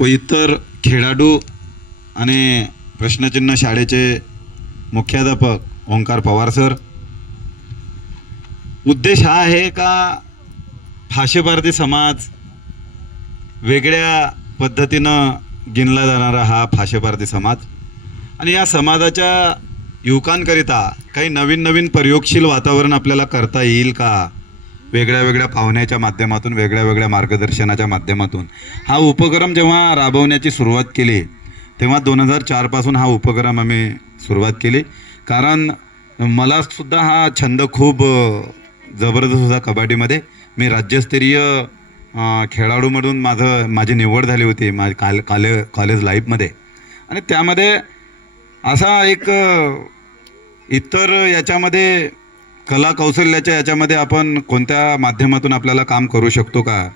व इतर खेळाडू आणि प्रश्नचिन्ह शाळेचे मुख्याध्यापक ओंकार पवार सर. उद्देश हा आहे का भाषे भारती समाज वेगळ्या पद्धतीनं गिनला जाणारा हा भाषे भारती समाज? आणि या समाजाच्या युवकांकरिता काही नवीन नवीन प्रयोगशील वातावरण आपल्याला करता येईल का? वेगळ्या वेगळ्या पाहुण्याच्या माध्यमातून वेगळ्या वेगळ्या मार्गदर्शनाच्या माध्यमातून. हा उपक्रम जेव्हा राबवण्याची सुरुवात केली तेव्हा दोन हजार चारपासून हा उपक्रम आम्ही सुरुवात केली. कारण मला सुद्धा हा छंद खूप जबरदस्त होता कबड्डीमध्ये. मी राज्यस्तरीय खेळाडूमधून माझं माझी निवड झाली होती मा काल काले कॉलेज लाईफमध्ये आणि त्यामध्ये असा एक इतर याच्यामध्ये कला कौशल्याच्या याच्यामध्ये आपण कोणत्या माध्यमातून आपल्याला काम करू शकतो का?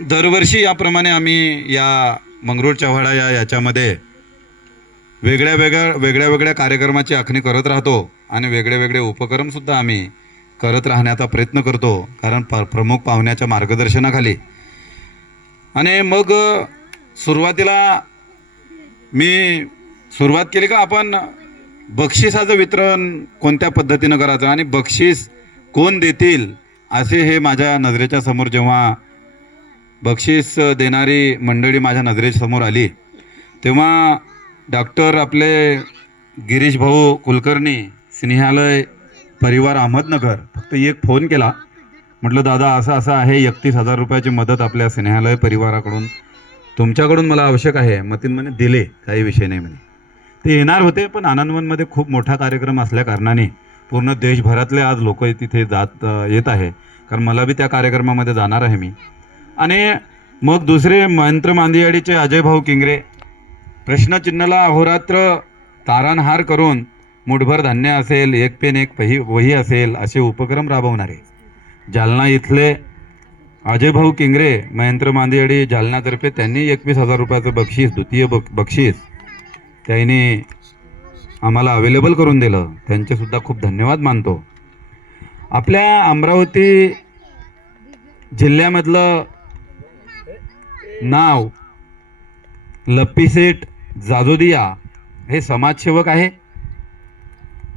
दरवर्षी याप्रमाणे आम्ही या मंगरूळ चव्हाडा या याच्यामध्ये वेगळ्या वेगळ्या वेगळ्या वेगळ्या कार्यक्रमाची आखणी करत राहतो आणि वेगळे वेगळे उपक्रमसुद्धा आम्ही करत राहण्याचा प्रयत्न करतो कारण प प्रमुख पाहुण्याच्या मार्गदर्शनाखाली. आणि मग सुरुवातीला मी सुरुवात केली का आपण बक्षिसाचं वितरण कोणत्या पद्धतीनं करायचं आणि बक्षीस कोण देतील असे हे माझ्या नजरेच्या समोर जेव्हा बक्षीस देणारी मंडळी माझ्या नजरेसमोर आली तेव्हा डॉक्टर आपले गिरीश भाऊ कुलकर्णी स्नेहालय परिवार अहमदनगर फक्त एक फोन केला. म्हटलं दादा असं असं आहे एकतीस हजार रुपयाची मदत आपल्या स्नेहालय परिवाराकडून तुमच्याकडून मला आवश्यक आहे. मग म्हणे दिले काही विषय नाही म्हणे. ते येणार होते पण आनंदवनमध्ये खूप मोठा कार्यक्रम असल्या कारणाने पूर्ण देशभरातले आज लोक तिथे जात येत आहे. कारण मला बी त्या कार्यक्रमामध्ये जाणार आहे मी. आणि मग दुसरे महेंद्र मांदियाडीचे अजय भाऊ किंगरे प्रश्नचिन्हाला अहोरात्र तारणहार करून मुठभर धान्य असेल एक पेन एक पही वही असेल असे उपक्रम राबवणारे. जालना इथले अजय भाऊ किंगरे महेंद्र मांदियाडी जालनातर्फे त्यांनी एकवीस हजार रुपयाचं बक्षीस द्वितीय बक बक्षीस त्यांनी आम्हाला अवेलेबल करून दिलं. त्यांचेसुद्धा खूप धन्यवाद मानतो. आपल्या अमरावती जिल्ह्यामधलं नाव लप्पीसेठ जाजोदिया हे समाजसेवक आहे.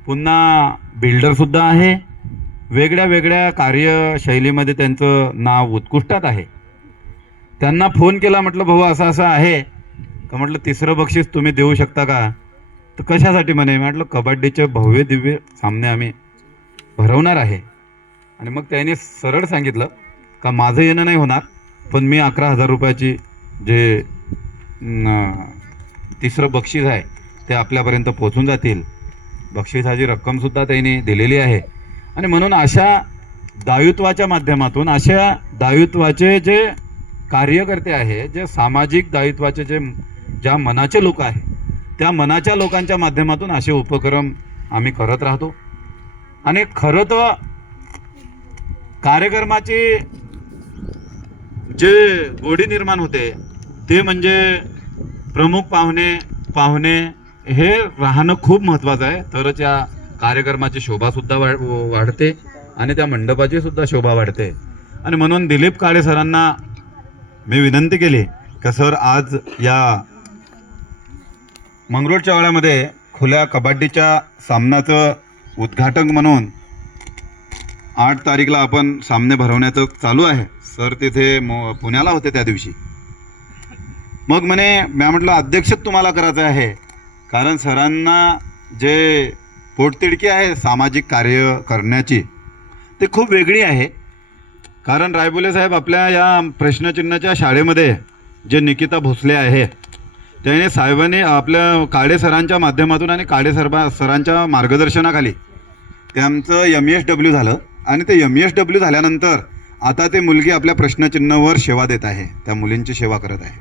पुन्हा बिल्डरसुद्धा आहे. वेगळ्या वेगळ्या कार्यशैलीमध्ये त्यांचं नाव उत्कृष्टात आहे. त्यांना फोन केला म्हटलं भाऊ असं असं आहे. का म्हटलं तिसरं बक्षीस तुम्ही देऊ शकता का? तर कशासाठी म्हणे? म्हटलं कबड्डीचे भव्य दिव्य सामने आम्ही भरवणार आहे. आणि मग त्यांनी सरळ सांगितलं का माझं येणं नाही होणार पण मी अकरा हजार रुपयाची जे न, तिसरं बक्षीस आहे ते आपल्यापर्यंत पोचून जातील. बक्षिसाची रक्कमसुद्धा त्यांनी दिलेली आहे. आणि म्हणून अशा दायित्वाच्या माध्यमातून अशा दायित्वाचे जे कार्यकर्ते आहे जे सामाजिक दायित्वाचे जे ज्या मनाचे लोक आहे त्या मनाच्या लोकांच्या माध्यमातून असे उपक्रम आम्ही करत राहतो. आणि खरं तर कार्यक्रमाची जे गोडी निर्माण होते ते म्हणजे प्रमुख पाहुणे पाहुणे हे राहणं खूप महत्त्वाचं आहे. तरच या कार्यक्रमाची शोभासुद्धा वाढ वाढते आणि त्या मंडपाची सुद्धा शोभा वाढते. आणि म्हणून दिलीप काळे सरांना मी विनंती केली का सर आज या मंगरूळच्या वळामध्ये खुल्या कबड्डीच्या सामन्याचं उद्घाटन म्हणून आठ तारीखला आपण सामने भरवण्याचं चालू आहे. सर तिथे मो पुण्याला होते त्या दिवशी. मग म्हणे मी म्हटलं अध्यक्षच तुम्हाला करायचं आहे. कारण सरांना जे पोटतिडकी आहे सामाजिक कार्य करण्याची ते खूप वेगळी आहे. कारण रायबोले साहेब आपल्या या प्रश्नचिन्हाच्या शाळेमध्ये जे निकिता भोसले आहे त्याने साहेबांनी आपल्या काळे सरांच्या माध्यमातून आणि काळे सरबा सरांच्या मार्गदर्शनाखाली त्यांचं एम एस डब्ल्यू झालं. आणि ते एम एस डब्ल्यू झाल्यानंतर आता ते मुलगी आपल्या प्रश्नचिन्हावर सेवा देत आहे. त्या मुलींची सेवा करत आहे.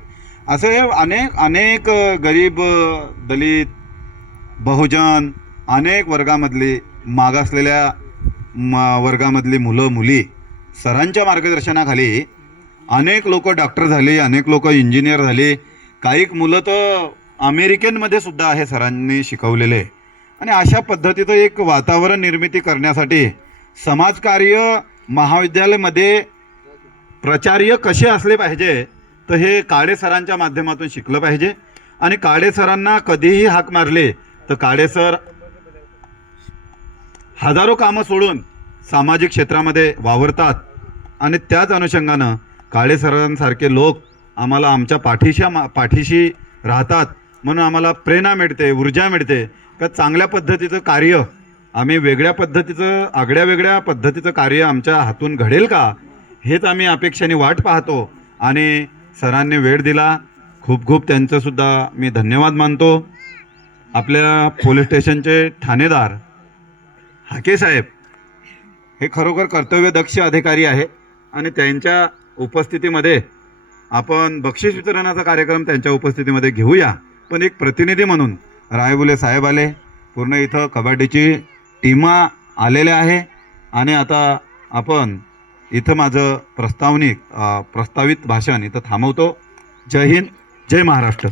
असे अनेक अनेक गरीब दलित बहुजन अनेक वर्गामधली मागासलेल्या म वर्गामधली मुलं मुली सरांच्या मार्गदर्शनाखाली अनेक लोक डॉक्टर झाले अनेक लोक इंजिनियर झाले काही मुलं तर अमेरिकेनमध्ये सुद्धा आहे सरांनी शिकवलेले. आणि अशा पद्धतीचं एक वातावरण निर्मिती करण्यासाठी समाजकार्य महाविद्यालयामध्ये प्राचार्य कसे असले पाहिजे तर हे काळे सरांच्या माध्यमातून शिकलं पाहिजे. आणि काळे सरांना कधीही हाक मारले तर काळे सर हजारो कामं सोडून सामाजिक क्षेत्रामध्ये वावरतात. आणि त्याच अनुषंगानं काळे सरांसारखे लोक आम्हाला आमच्या पाठीशी पाठीशी राहतात म्हणून आम्हाला प्रेरणा मिळते ऊर्जा मिळते. का चांगल्या पद्धतीचं कार्य आम्ही वेगळ्या पद्धतीचं आगळ्या वेगळ्या पद्धतीचं कार्य आमच्या हातून घडेल का? हेच आम्ही अपेक्षेने वाट पाहतो. आणि सरांनी वेळ दिला. खूप खूप त्यांचंसुद्धा मी धन्यवाद मानतो. आपल्या पोलीस स्टेशनचे ठाणेदार हाके साहेब हे खरोखर कर्तव्यदक्ष अधिकारी आहे. आणि त्यांच्या उपस्थितीमध्ये आपण बक्षीस वितरणाचा कार्यक्रम त्यांच्या उपस्थितीमध्ये घेऊया. पण एक प्रतिनिधी म्हणून रायबुले साहेब आले. पूर्ण इथं कबड्डीची टीमा आलेल्या आहे. आणि आता आपण इथं माझं प्रस्तावनिक प्रस्तावित भाषण इथं थांबवतो. जय हिंद जय महाराष्ट्र.